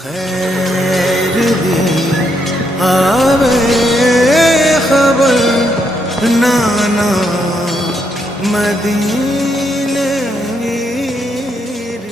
खैर दी आवे खबर नाना मदीने वीर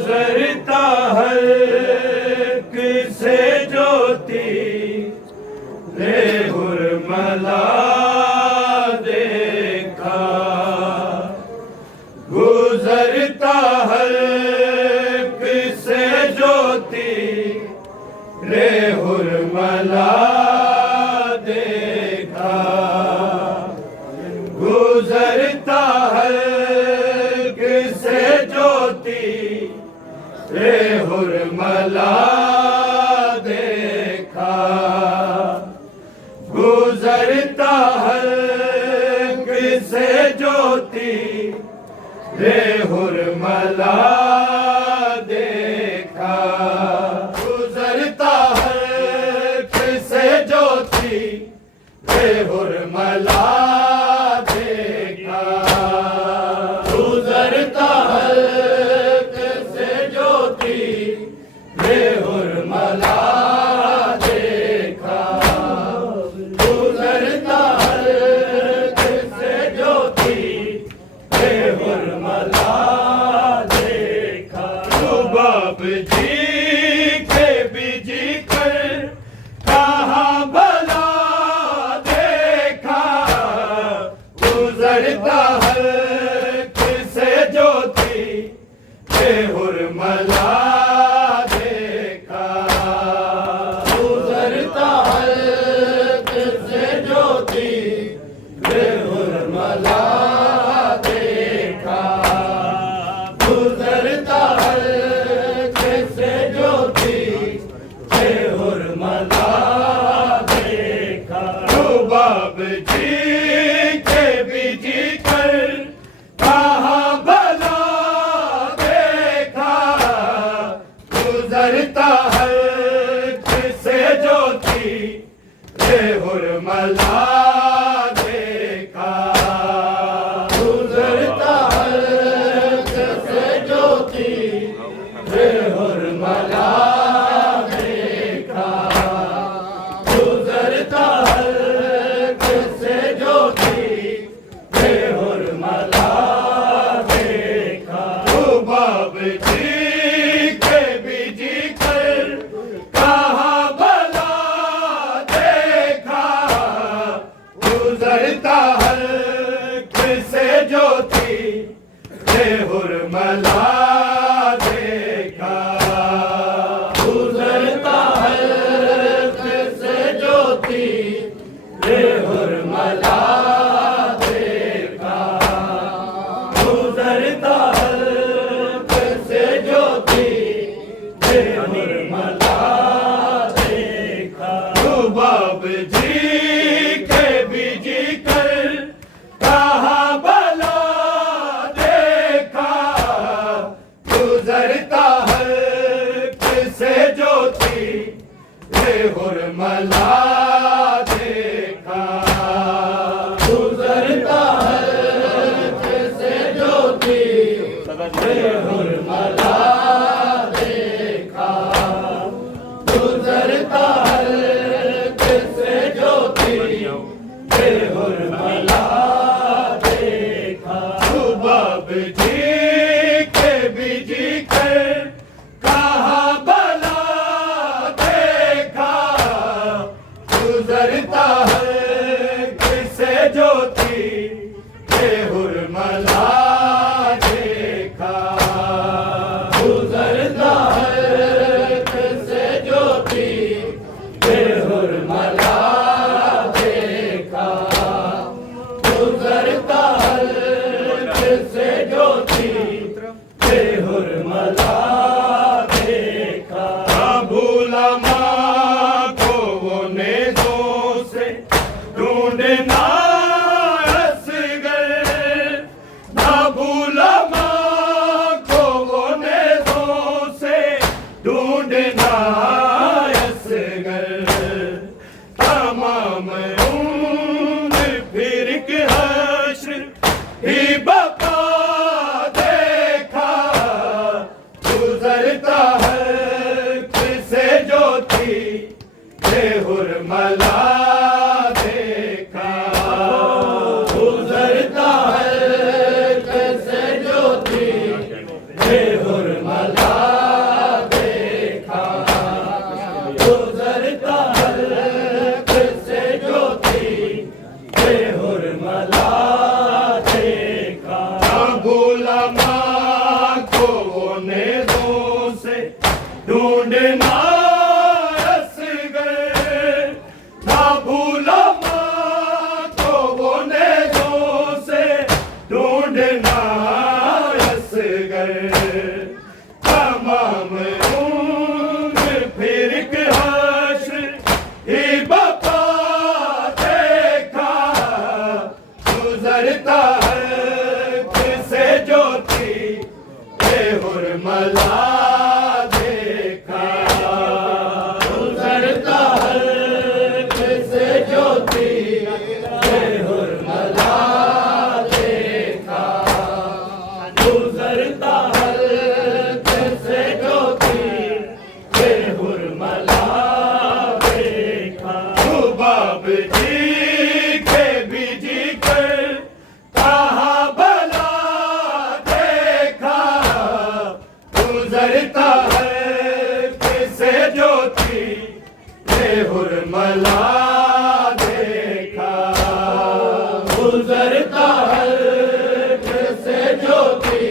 गुजरता हल्क से ज्योति रे हुरमला देखा। गुजरता हल्क से ज्योति रे हुरमला देखा। गुजरता हल्क से ज्योति रे हुरमला देखा। गुजरता हल्क से ज्योति रे हुरमला देखा। गुजरता हल्क से ज्योति रे हुरमला देखा। गुजरता हल्क से ज्योति रे हुरमला देखा। गुजरता हल्क से ज्योति रे हुरमला देखा। रुबाब जी के बिजी कर कहाँ भला देखा। गुजरता हल्क से ज्योति रे हुरमला देखा। गुजरता हल्क से ज्योति रे हुरमला देखा। गुजरता हल्क से ज्योति रे हुरमला देखा। रुबाब जी के बिजी कर कहाँ भला देखा। गुजरता हल्क से ज्योति रे हुरमला देखा। गुजरता हल्क से ज्योति रे हुरमला देखा। गुजरता हल्क से ज्योति रे हुरमला देखा। रुबाब जी के बिजी कर कहाँ भला देखा। गुजरता हल्क से ज्योति रे हुरमला देखा। गुजरता हल्क से ज्योति रे हुरमला देखा। गुजरता हल्क से ज्योति रे हुरमला देखा। रुबाब जी के बिजी कर कहाँ भला देखा। गुजरता हल्क से ज्योति रे हुरमला देखा। गुजरता हल्क से ज्योति रे हुरमला हुरमला देखा गुजरता है कैसे ज्योति हुरमला देखा गुजरता है कैसे ज्योति हुरमला देखा भूला माँ को ने दो से ढूंढना तमाम उम्र फिर हश्र ही बता देखा गुजरता है किसे ज्योति हुरमला देखा गुजरता है किसे ज्योति हुरमला देखा गुजरता बाब जी के बीजी कर कहा भला देखा गुजरता है किसे ज्योति हुरमला देखा गुजरता है किसे ज्योति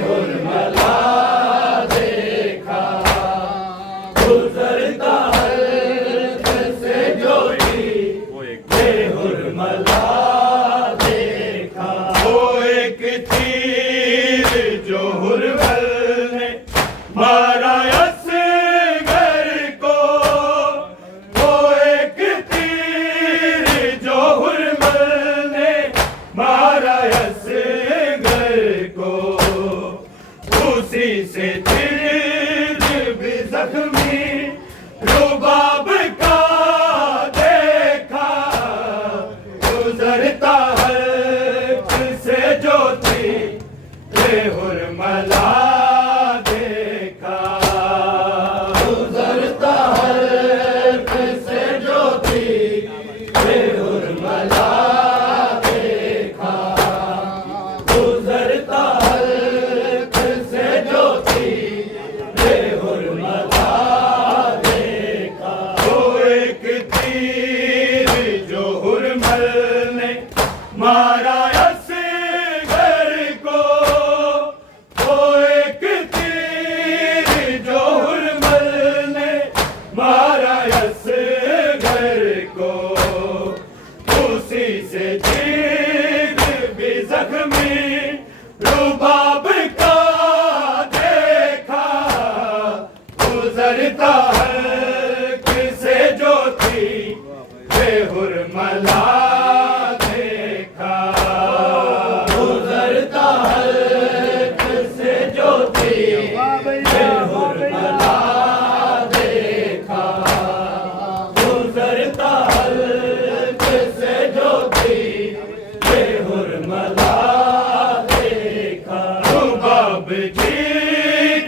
हुरमला देखा गुजरता हुरमला देखा वो एक तीर जो हुरमल ने मारा असगर को वो एक तीर जो हुरमल ने मारा असगर को उसी से तीर भी जख्मी रुबाब का गुजरता है किसे ज्योति हुरमला देखा गुजरता है किसे ज्योति हुरमला देखा गुजरता है किसे ज्योति हुरमला देखा वो एक तीर जो हुरमल मारा असगर को वो एक तीर जो हुरमल ने मारा असगर को उसी से तीर भी जख्मी रुबाब का देखा गुजरता है किसे ज्योति हुरमला गुजरता है किसे ज्योति हुरमला देखा गुजरता है किसे ज्योति हुरमला देखा बाब जी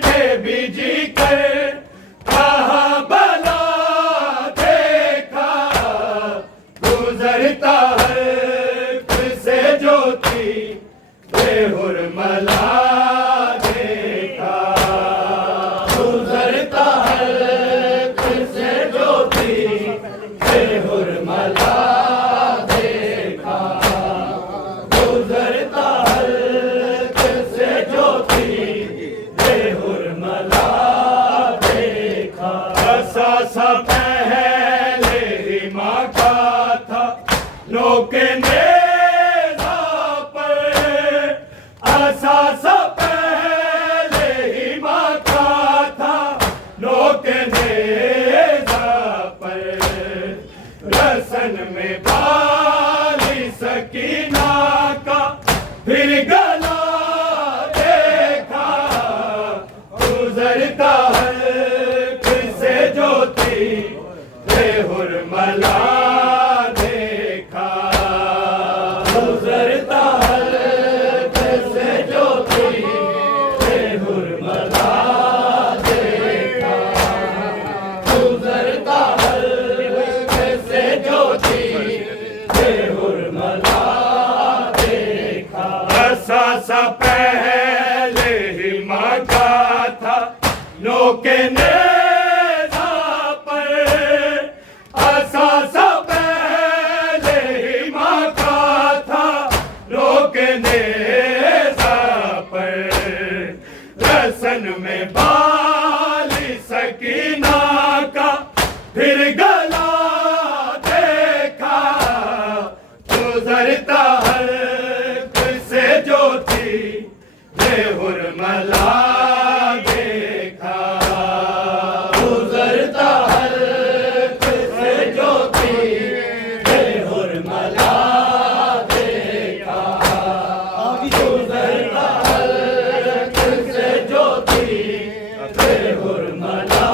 के बीजी कर कहा भला देखा गुजरता है किसे ज्योति हुरमला देखा गुजरता है किसे ज्योति हुरमला देखा गुजरता है किसे ज्योति हुरमला देखा सा पहले ही माँ का था नौके ने सा पहले ही माथा था नोकने पर रसन में बाली सकीना का फिर गला देखा गुजरता है किसे ज्योति हुरमला देखा गुजरता हुरमला देखा गुजरता गाथा लोके नेजा पर असा सब पहले ही माखा था लोके नेजा पर रसन में बाली सकीना का फिर गला देखा गुजरता हल्क से जो थी बेहुरमला देखा गुजरता हल्क से जो थी बेहुरमला देखा गुजरता हल्क से जो थी बेहुरमला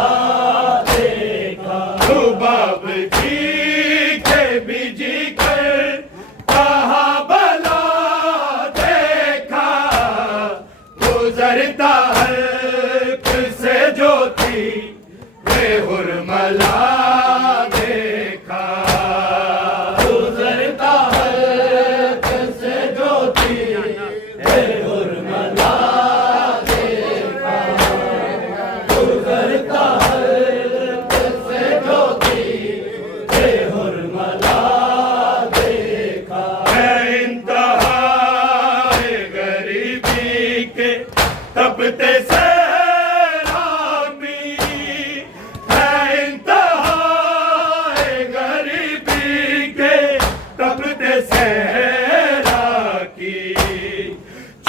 देखा बाब जी के बीजी कर कहा भला देखा गुजरता हल्क से जो थी बेहुरमला देखा गुजरता हल्क से जो थी बेहुरमला देखा गुजरता हल्क से जो थी बेहुरमला देखा है इंतहा गरीबी के तपते से है इंतहा गरीबी के तपते से की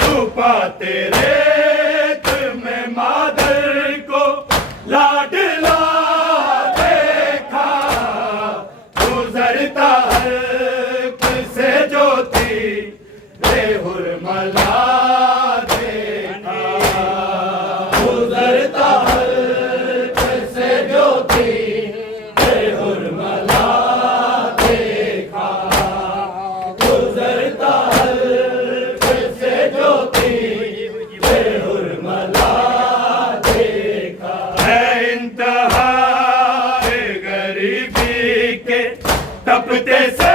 छुपाते रेत में मादर को लाडला देखा गुजरता हल्क से जो थी बेहुरमला देखा गुजरता हल्क से जो थी बेहुरमला देखा गुजरता हल्क से जो थी बेहुरमला देखा है इंतहा गरीबी के तपते से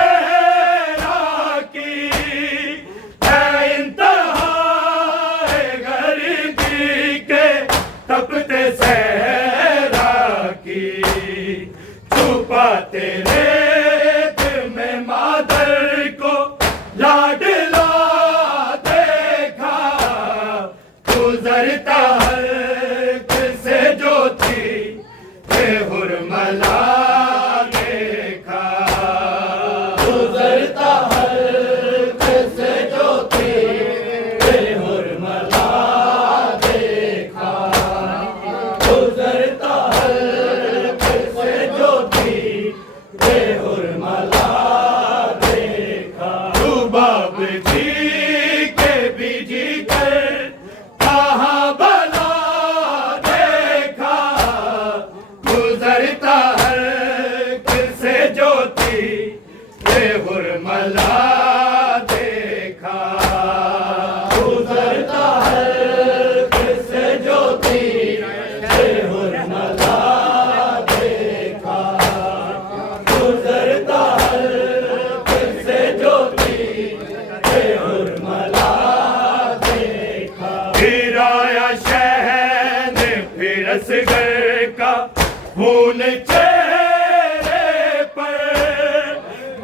की है इंतहा गरीबी के तपते से की छुपाते रेत में मादर को लाडला देखा गुजरता हल्क से जो थी बेहुरमला देखा गुजरता हल्क से जो थी बेहुरमला देखा गुजरता हल्क से जो थी बेहुरमला देखा बाब जी के बीजी कर कहा भला देखा गुजरता हल्क से जो थी बेहुरमला देखा गुजरता हल्क से जो थी बेहुरमला देखा गुजरता हल्क से जो थी बेहुरमला देखा फिर आया शहन फिर असगर का फूल चेहरे पर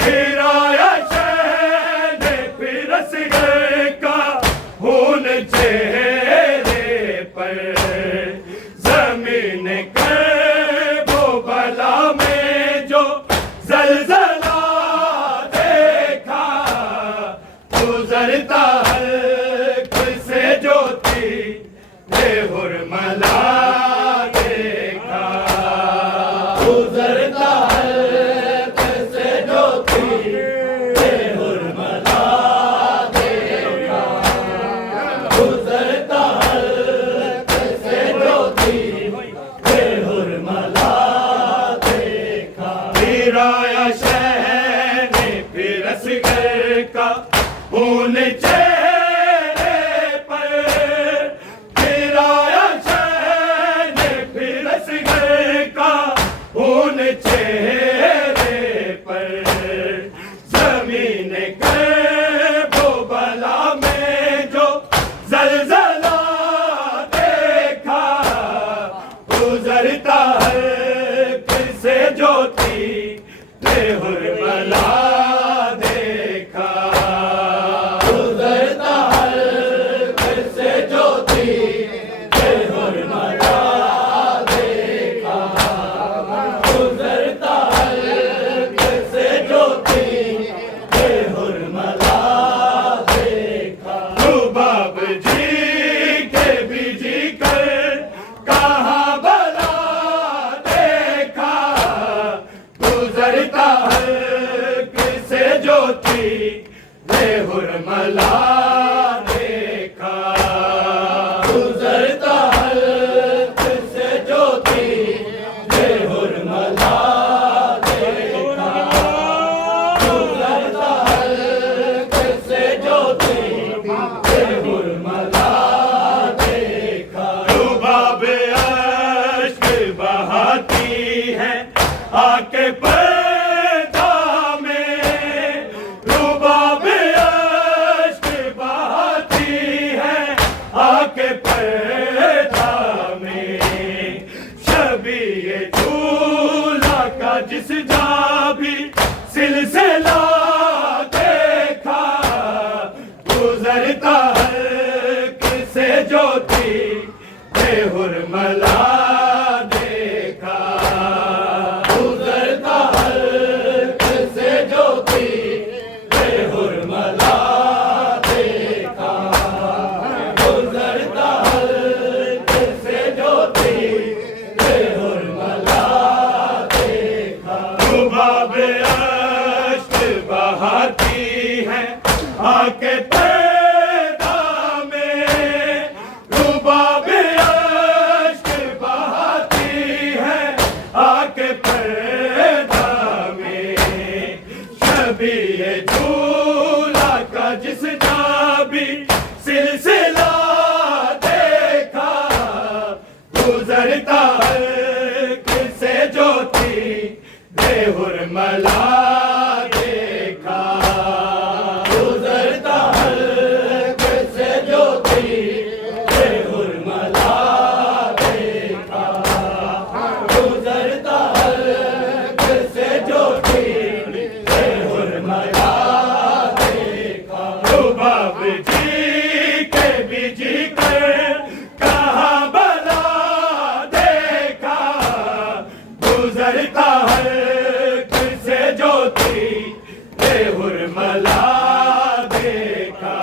फिर आया शहन फिर असगर का फूल चेहरे पर जमीन कर वो बला में जो जलजला देखा गुजरता हल्क से जो थी बेहुरमला देखा गुजरता हल्क से जो थी बेहुरमला देखा गुजरता हल्क से जो थी बेहुरमला देखा फिर आया शहन फिर असगर का फूल चेहरे पर फिर आया शहन बेहुरमला देखा, गुजरता हल्क से ज्योति बेहुरमला देखा, गुजरता हल्क से ज्योति बेहुरमला देखा। रुबाब जी के भी जी कर कहाँ भला देखा, गुजरता हल्क से ज्योति बेहुरमला देखा, गुजरता हल्क से ज्योति बेहुरमला देखा, गुजरता हल्क से ज्योति बेहुरमला देखा। रुबाब अश्क बहाती है आके पर्दा में, रुबाब अश्क बहाती है आके पर्दा में, शबीए झूला का जिस जा भी सिलसिला देखा, गुजरता हल्क से ज्योति बेहुरमला देखा, गुजरता हल्क से ज्योति बेहुरमला देखा, गुजरता हल्क से ज्योति बेहुरमला देखा। रुबाब अश्क बहाती है आके पर्दा में, रुबाब अश्क बहाती है आके पर्दा में, शबीए झूला का जिस जा भी सिलसिला देखा, गुजरता हल्क से ज्योति बेहुरमला देखा, गुजरता हल्क से ज्योति बेहुरमला देखा, गुजरता हल्क से ज्योति बेहुरमला देखा। रुबाब जी के भी जी कर कहाँ भला देखा, गुजरता हल्क से ज्योति बेहुरमला देखा,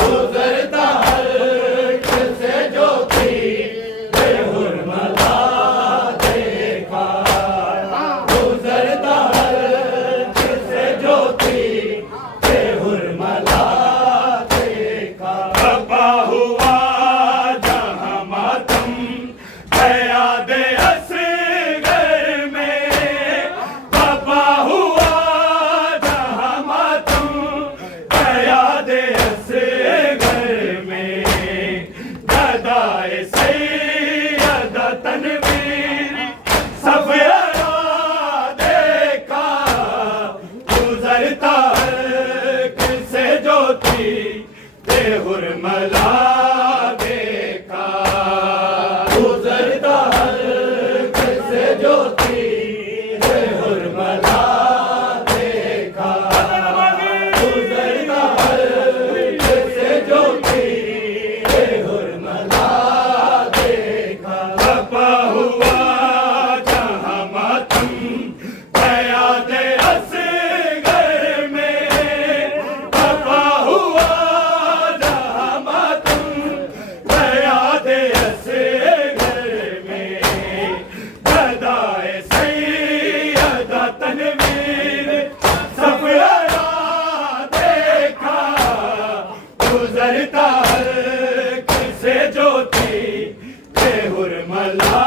गुजरता हल्क से ज्योति बेहुरमला देखा, गुजरता हल्क से ज्योति बेहुरमला देखा। खपा हुआ जहाँ मातम है याद असगर में, खपा हुआ जहाँ मातम है याद असगर में, गदाए सैयदा तनवीर सफरा देखा, गुजरता हल्क से ज्योति बेहुरमला देखा, गुजरता हल्क से ज्योति बेहुरमला देखा, गुजरता हल्क से ज्योति बेहुरमला देखा। खपा हुआ जहाँ मातम है याद असगर में, खपा हुआ जहाँ मातम है याद असगर में, गदाए सैयदा तनवीर सफरा देखा, गुजरता हल्क से ज्योति बेहुरमला